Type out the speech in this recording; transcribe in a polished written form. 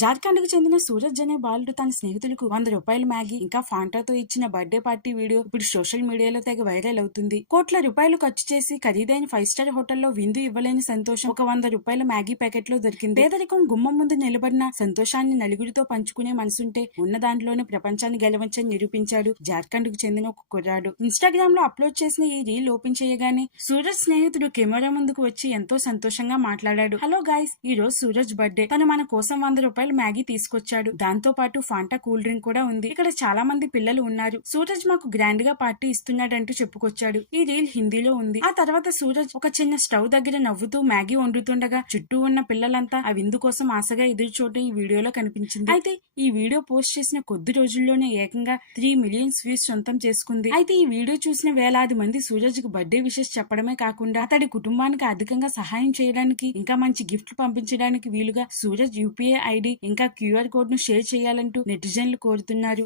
జార్ఖండ్ కు చెందిన సూరజ్ అనే బాలుడు తన స్నేహితులకు 100 రూపాయల మ్యాగీ ఇంకా ఫాంటాతో ఇచ్చిన బర్త్డే పార్టీ వీడియో ఇప్పుడు సోషల్ మీడియాలో తెగ వైరల్ అవుతుంది. కోట్ల రూపాయలు ఖర్చు చేసి ఖరీదైన 5 స్టార్ హోటల్లో విందు ఇవ్వలేని సంతోషం ఒక 100 రూపాయల మ్యాగీ ప్యాకెట్ లో దొరికింది. పేదరికం గుమ్మం ముందు నిలబడిన సంతోషాన్ని నలుగురితో పంచుకునే మనసుంటే ఉన్న దాంట్లోనే ప్రపంచాన్ని గెలవచ్చని నిరూపించాడు జార్ఖండ్ కు చెందిన ఒక కుర్రాడు. ఇన్స్టాగ్రామ్ లో అప్లోడ్ చేసిన ఈ రీల్ ఓపెన్ చేయగానే సూరజ్ స్నేహితుడు కెమెరా ముందుకు వచ్చి ఎంతో సంతోషంగా మాట్లాడాడు. హలో గైస్, ఈ రోజు సూరజ్ బర్త్డే. తను మన కోసం 100 రూపాయల మ్యాగీ తీసుకొచ్చాడు. దాంతో పాటు ఫాంటా కూల్ డ్రింక్ కూడా ఉంది. ఇక్కడ చాలా మంది పిల్లలు ఉన్నారు. సూరజ్ మాకు గ్రాండ్ గా పార్టీ ఇస్తున్నాడంటూ చెప్పుకొచ్చాడు. ఈ రీల్ హిందీలో ఉంది. ఆ తర్వాత సూరజ్ ఒక చిన్న స్టవ్ దగ్గర నవ్వుతూ మ్యాగీ వండుతుండగా చుట్టూ ఉన్న పిల్లలంతా ఆ విందు కోసం ఆశగా ఎదురు చూడటం ఈ వీడియోలో కనిపించింది. అయితే ఈ వీడియో పోస్ట్ చేసిన కొద్ది రోజుల్లోనే ఏకంగా 3 మిలియన్స్ వ్యూస్ సొంతం చేసుకుంది. అయితే ఈ వీడియో చూసిన వేలాది మంది సూరజ్ కు బర్త్డే విషెస్ చెప్పడమే కాకుండా అతడి కుటుంబానికి అధికంగా సహాయం చేయడానికి ఇంకా మంచి గిఫ్ట్లు పంపించడానికి వీలుగా సూరజ్ యూపీఐ ఐడి ఇంకా క్యూఆర్ కోడ్ ను షేర్ చేయాలంటూ నెటిజన్లు కోరుతున్నారు.